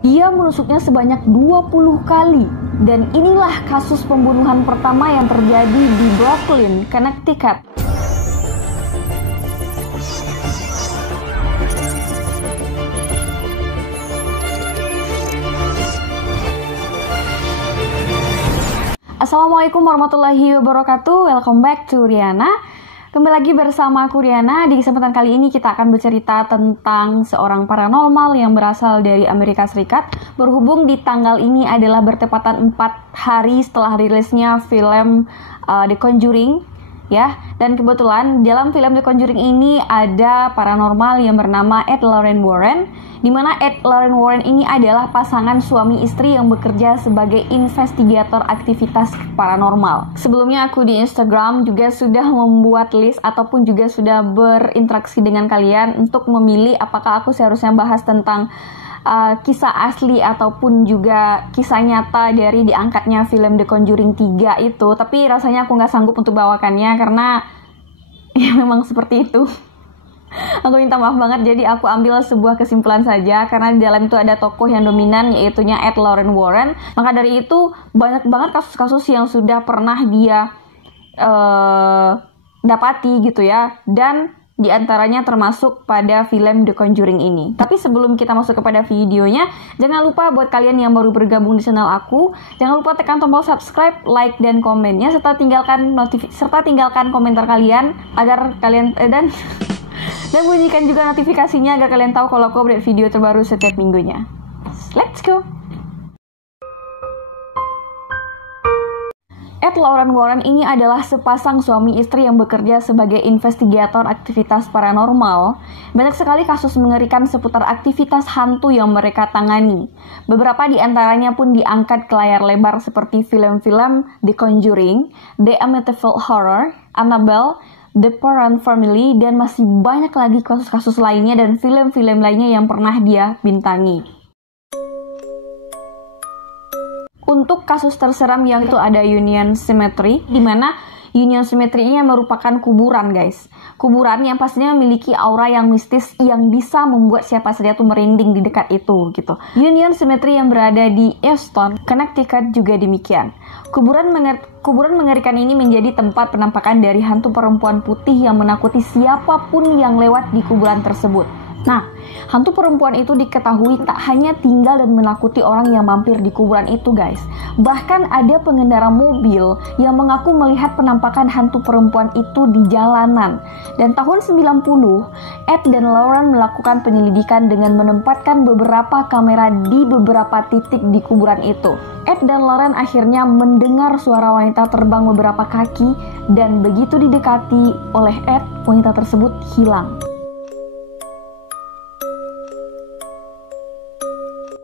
Dia menusuknya sebanyak 20 kali. Dan inilah kasus pembunuhan pertama yang terjadi di Brooklyn, Connecticut. Assalamualaikum warahmatullahi wabarakatuh. Welcome back to Riana. Kembali lagi bersama aku Riana. Di kesempatan kali ini kita akan bercerita tentang seorang paranormal yang berasal dari Amerika Serikat. Berhubung di tanggal ini adalah bertepatan 4 hari setelah rilisnya film The Conjuring, ya. Dan kebetulan dalam film The Conjuring ini ada paranormal yang bernama Ed Lorraine Warren, di mana Ed Lorraine Warren ini adalah pasangan suami istri yang bekerja sebagai investigator aktivitas paranormal. Sebelumnya aku di Instagram juga sudah membuat list ataupun juga sudah berinteraksi dengan kalian untuk memilih apakah aku seharusnya bahas tentang kisah asli ataupun juga kisah nyata dari diangkatnya film The Conjuring 3 itu. Tapi rasanya aku nggak sanggup untuk bawakannya karena ya memang seperti itu. Aku minta maaf banget, jadi aku ambil sebuah kesimpulan saja karena di dalam itu ada tokoh yang dominan yaitunya Ed Lorraine Warren. Maka dari itu banyak banget kasus-kasus yang sudah pernah dia dapati gitu ya, dan diantaranya termasuk pada film The Conjuring ini. Tapi sebelum kita masuk kepada videonya, jangan lupa buat kalian yang baru bergabung di channel aku, jangan lupa tekan tombol subscribe, like, dan komennya, serta tinggalkan komentar kalian agar kalian dan bunyikan juga notifikasinya agar kalian tahu kalau aku update video terbaru setiap minggunya. Let's go! Ed Lorraine Warren ini adalah sepasang suami istri yang bekerja sebagai investigator aktivitas paranormal. Banyak sekali kasus mengerikan seputar aktivitas hantu yang mereka tangani. Beberapa di antaranya pun diangkat ke layar lebar seperti film-film The Conjuring, The Amityville Horror, Annabelle, The Parent Family, dan masih banyak lagi kasus-kasus lainnya dan film-film lainnya yang pernah dia bintangi. Untuk kasus terseram yang itu ada Union Cemetery, di mana Union Cemetery ini merupakan kuburan, guys. Kuburan yang pastinya memiliki aura yang mistis yang bisa membuat siapa saja tuh merinding di dekat itu gitu. Union Cemetery yang berada di Easton, Connecticut juga demikian. Kuburan mengerikan ini menjadi tempat penampakan dari hantu perempuan putih yang menakuti siapapun yang lewat di kuburan tersebut. Nah, hantu perempuan itu diketahui tak hanya tinggal dan menakuti orang yang mampir di kuburan itu, guys. Bahkan ada pengendara mobil yang mengaku melihat penampakan hantu perempuan itu di jalanan. Dan tahun 90, Ed dan Lauren melakukan penyelidikan dengan menempatkan beberapa kamera di beberapa titik di kuburan itu. Ed dan Lauren akhirnya mendengar suara wanita terbang beberapa kaki, dan begitu didekati oleh Ed, wanita tersebut hilang.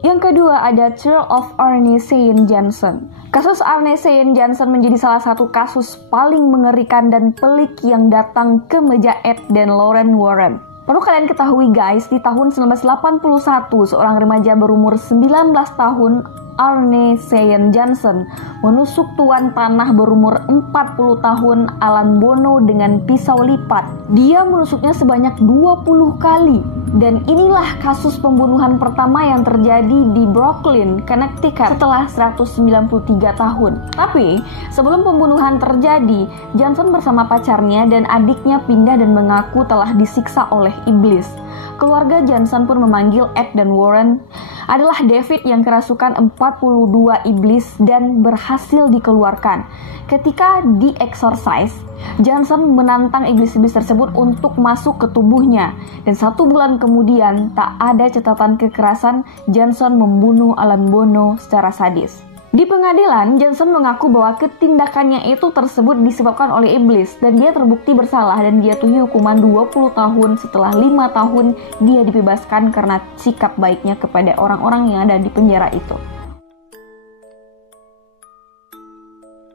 Yang kedua ada Trial of Arne Seyen Johnson. Kasus Arne Seyen Johnson menjadi salah satu kasus paling mengerikan dan pelik yang datang ke meja Ed dan Lorraine Warren. Perlu kalian ketahui, guys, di tahun 1981 seorang remaja berumur 19 tahun, Arne Seyen Johnson, menusuk tuan tanah berumur 40 tahun Alan Bono dengan pisau lipat. Dia menusuknya sebanyak 20 kali. Dan inilah kasus pembunuhan pertama yang terjadi di Brooklyn, Connecticut setelah 193 tahun. Tapi sebelum pembunuhan terjadi, Johnson bersama pacarnya dan adiknya pindah dan mengaku telah disiksa oleh iblis. Keluarga Johnson pun memanggil Ed dan Warren adalah David yang kerasukan 42 iblis dan berhasil dikeluarkan. Ketika di-exorcise, Johnson menantang iblis-iblis tersebut untuk masuk ke tubuhnya. Dan 1 bulan kemudian, tak ada catatan kekerasan, Johnson membunuh Alan Bono secara sadis. Di pengadilan, Johnson mengaku bahwa ketindakannya itu tersebut disebabkan oleh iblis dan dia terbukti bersalah dan dijatuhi hukuman 20 tahun. Setelah 5 tahun, dia dibebaskan karena sikap baiknya kepada orang-orang yang ada di penjara itu.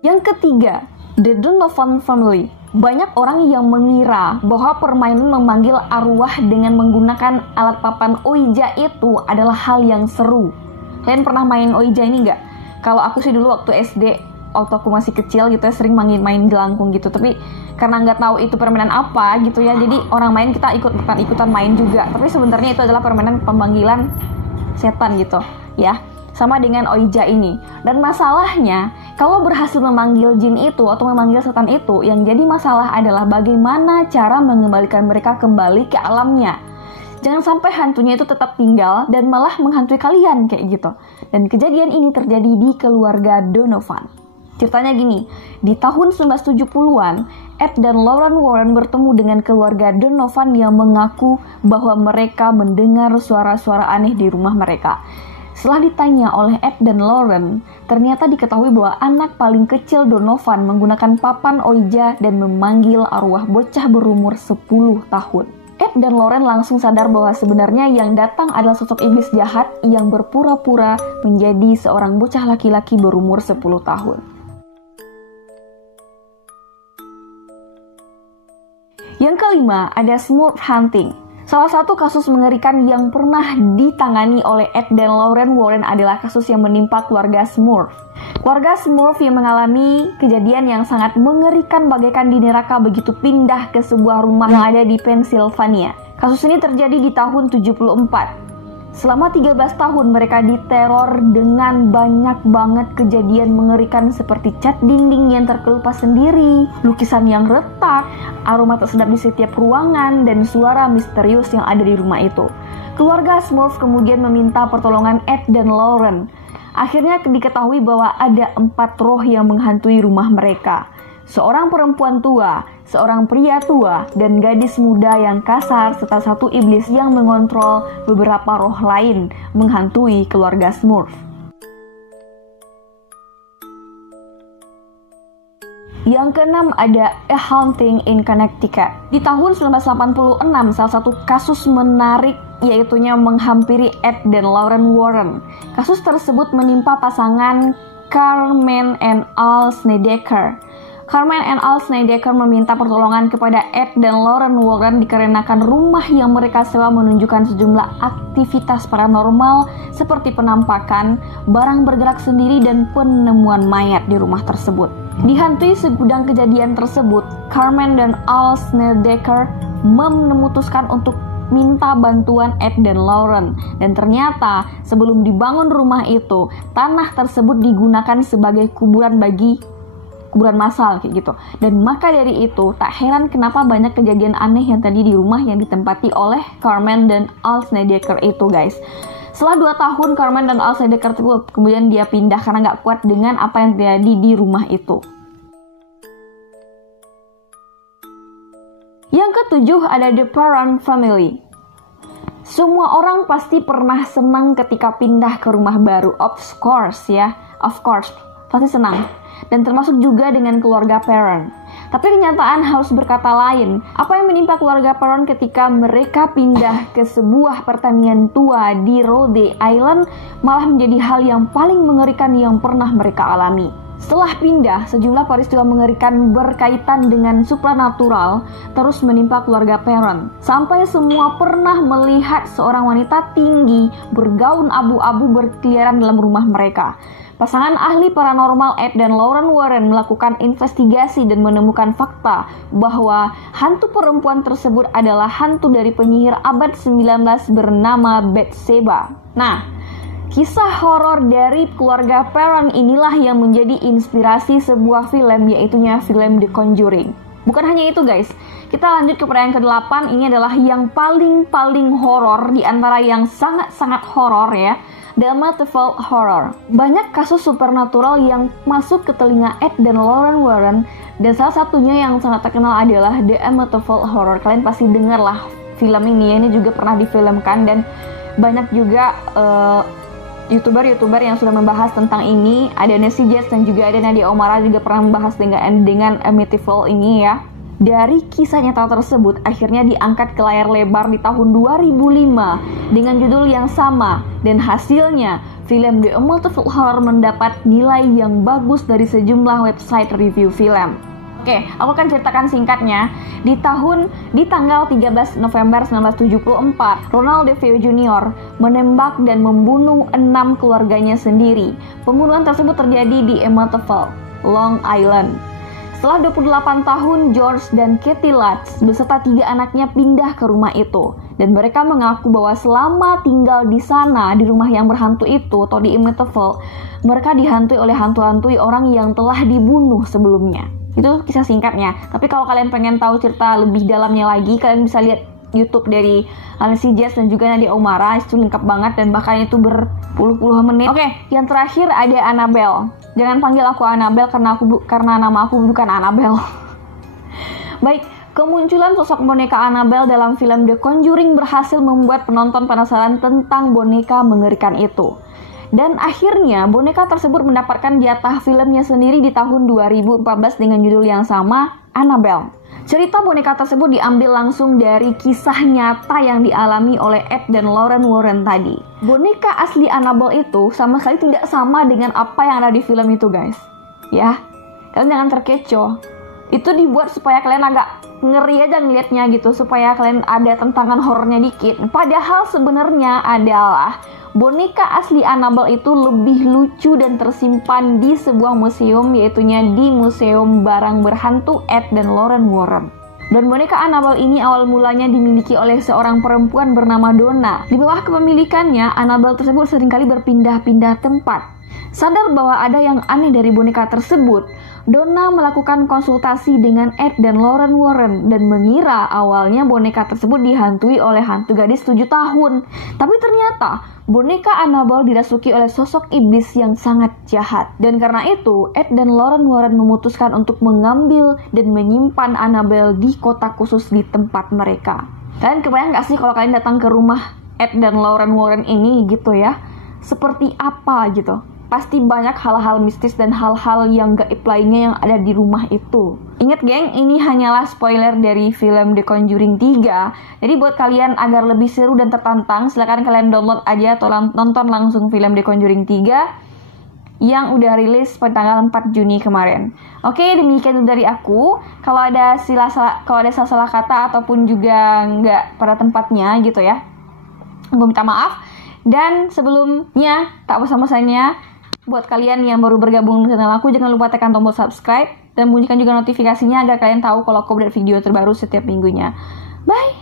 Yang ketiga, The Donovan Family. Banyak orang yang mengira bahwa permainan memanggil arwah dengan menggunakan alat papan Ouija itu adalah hal yang seru. Kalian pernah main Ouija ini nggak? Kalau aku sih dulu waktu SD, waktu aku masih kecil gitu ya, sering main jelangkung gitu. Tapi karena nggak tahu itu permainan apa gitu ya, jadi orang main kita ikutan main juga. Tapi sebenarnya itu adalah permainan pemanggilan setan gitu ya, sama dengan Ouija ini. Dan masalahnya, kalau berhasil memanggil jin itu atau memanggil setan itu, yang jadi masalah adalah bagaimana cara mengembalikan mereka kembali ke alamnya. Jangan sampai hantunya itu tetap tinggal dan malah menghantui kalian kayak gitu. Dan kejadian ini terjadi di keluarga Donovan. Ceritanya gini, di tahun 1970-an, Ed dan Lauren Warren bertemu dengan keluarga Donovan yang mengaku bahwa mereka mendengar suara-suara aneh di rumah mereka. Setelah ditanya oleh Ed dan Lauren, ternyata diketahui bahwa anak paling kecil Donovan menggunakan papan Ouija dan memanggil arwah bocah berumur 10 tahun. Ed dan Lauren langsung sadar bahwa sebenarnya yang datang adalah sosok iblis jahat yang berpura-pura menjadi seorang bocah laki-laki berumur 10 tahun. Yang kelima, ada Smurf hunting. Salah satu kasus mengerikan yang pernah ditangani oleh Ed dan Lauren Warren adalah kasus yang menimpa keluarga Smurf. Keluarga Smurf yang mengalami kejadian yang sangat mengerikan bagaikan di neraka begitu pindah ke sebuah rumah yang ada di Pennsylvania. Kasus ini terjadi di tahun 74. Selama 13 tahun mereka diteror dengan banyak banget kejadian mengerikan seperti cat dinding yang terkelupas sendiri, lukisan yang retak, aroma tak sedap di setiap ruangan, dan suara misterius yang ada di rumah itu. Keluarga Smurf kemudian meminta pertolongan Ed dan Lauren. Akhirnya diketahui bahwa ada 4 roh yang menghantui rumah mereka. Seorang perempuan tua, seorang pria tua, dan gadis muda yang kasar, serta satu iblis yang mengontrol beberapa roh lain menghantui keluarga Smurf. Yang keenam ada A Haunting in Connecticut. Di tahun 1986, salah satu kasus menarik yaitunya menghampiri Ed dan Lauren Warren. Kasus tersebut menimpa pasangan Carmen and Al Snedeker. Carmen and Al Snedeker meminta pertolongan kepada Ed dan Lauren Warren dikarenakan rumah yang mereka sewa menunjukkan sejumlah aktivitas paranormal seperti penampakan, barang bergerak sendiri, dan penemuan mayat di rumah tersebut. Dihantui segudang kejadian tersebut, Carmen dan Al Snedeker memutuskan untuk minta bantuan Ed dan Lauren. Dan ternyata sebelum dibangun rumah itu, tanah tersebut digunakan sebagai kuburan massal kayak gitu. Dan maka dari itu tak heran kenapa banyak kejadian aneh yang tadi di rumah yang ditempati oleh Carmen dan Al Snedeker itu, guys. Setelah 2 tahun Carmen dan Al Snedeker kemudian dia pindah karena nggak kuat dengan apa yang terjadi di rumah itu. Yang ketujuh ada The Perron Family. Semua orang pasti pernah senang ketika pindah ke rumah baru, of course, pasti senang. Dan termasuk juga dengan keluarga Perron. Tapi kenyataan harus berkata lain. Apa yang menimpa keluarga Perron ketika mereka pindah ke sebuah pertanian tua di Rhode Island malah menjadi hal yang paling mengerikan yang pernah mereka alami. Setelah pindah, sejumlah peristiwa mengerikan berkaitan dengan supranatural terus menimpa keluarga Perron. Sampai semua pernah melihat seorang wanita tinggi bergaun abu-abu berkeliaran dalam rumah mereka. Pasangan ahli paranormal Ed dan Lauren Warren melakukan investigasi dan menemukan fakta bahwa hantu perempuan tersebut adalah hantu dari penyihir abad 19 bernama Bathsheba. Nah, kisah horor dari keluarga Perron inilah yang menjadi inspirasi sebuah film, yaitunya film The Conjuring. Bukan hanya itu, guys. Kita lanjut kepada yang ke-8. Ini adalah yang paling horor di antara yang sangat horor ya. The Amityville Horror. Banyak kasus supernatural yang masuk ke telinga Ed dan Lauren Warren, dan salah satunya yang sangat terkenal adalah The Amityville Horror. Kalian pasti dengar lah film ini juga pernah difilmkan, dan banyak juga YouTuber yang sudah membahas tentang ini. Ada Nancy Jess dan juga ada Nadia Omara juga pernah membahas dengan Amityville ini ya. Dari kisah nyata tersebut akhirnya diangkat ke layar lebar di tahun 2005 dengan judul yang sama, dan hasilnya film The Amityville Horror mendapat nilai yang bagus dari sejumlah website review film. Oke, aku akan ceritakan singkatnya. Di tanggal 13 November 1974, Ronald DeFeo Jr. menembak dan membunuh 6 keluarganya sendiri. Pembunuhan tersebut terjadi di Amityville, Long Island. Setelah 28 tahun, George dan Kathy Lutz beserta 3 anaknya pindah ke rumah itu. Dan mereka mengaku bahwa selama tinggal di sana, di rumah yang berhantu itu, atau di Amityville, mereka dihantui oleh hantu-hantui orang yang telah dibunuh sebelumnya. Itu kisah singkatnya. Tapi kalau kalian pengen tahu cerita lebih dalamnya lagi, kalian bisa lihat YouTube dari Nancy Jess dan juga Nadia Oumara. Itu lengkap banget dan bahkan itu berpuluh-puluh menit. Oke, yang terakhir ada Annabelle. Jangan panggil aku Annabelle karena nama aku bukan Annabelle. Baik, kemunculan sosok boneka Annabelle dalam film The Conjuring berhasil membuat penonton penasaran tentang boneka mengerikan itu. Dan akhirnya boneka tersebut mendapatkan jatah filmnya sendiri di tahun 2014 dengan judul yang sama, Annabelle. Cerita boneka tersebut diambil langsung dari kisah nyata yang dialami oleh Ed dan Lorraine Warren tadi. Boneka asli Annabelle itu sama sekali tidak sama dengan apa yang ada di film itu, guys. Ya, kalian jangan terkecoh. Itu dibuat supaya kalian agak ngeri aja ngeliatnya gitu, supaya kalian ada tentangan horornya dikit. Padahal sebenarnya adalah boneka asli Annabelle itu lebih lucu dan tersimpan di sebuah museum, yaitunya di Museum Barang Berhantu Ed dan Lorraine Warren. Dan boneka Annabelle ini awal mulanya dimiliki oleh seorang perempuan bernama Donna. Di bawah kepemilikannya, Annabelle tersebut seringkali berpindah-pindah tempat. Sadar bahwa ada yang aneh dari boneka tersebut, Donna melakukan konsultasi dengan Ed dan Lorraine Warren dan mengira awalnya boneka tersebut dihantui oleh hantu gadis 7 tahun. Tapi ternyata boneka Annabelle dirasuki oleh sosok iblis yang sangat jahat. Dan karena itu, Ed dan Lorraine Warren memutuskan untuk mengambil dan menyimpan Annabelle di kotak khusus di tempat mereka. Kalian kebayang gak sih kalau kalian datang ke rumah Ed dan Lorraine Warren ini gitu ya? Seperti apa gitu? Pasti banyak hal-hal mistis dan hal-hal yang gaib lainnya yang ada di rumah itu. Ingat geng, ini hanyalah spoiler dari film The Conjuring 3. Jadi buat kalian agar lebih seru dan tertantang, silakan kalian download aja atau nonton langsung film The Conjuring 3 yang udah rilis pada tanggal 4 Juni kemarin. Oke, demikian dari aku. Kalau ada salah kata ataupun juga nggak pada tempatnya gitu ya, aku minta maaf. Dan sebelumnya, tak bersama-samanya, buat kalian yang baru bergabung di channel aku, jangan lupa tekan tombol subscribe dan bunyikan juga notifikasinya agar kalian tahu kalau aku update video terbaru setiap minggunya. Bye!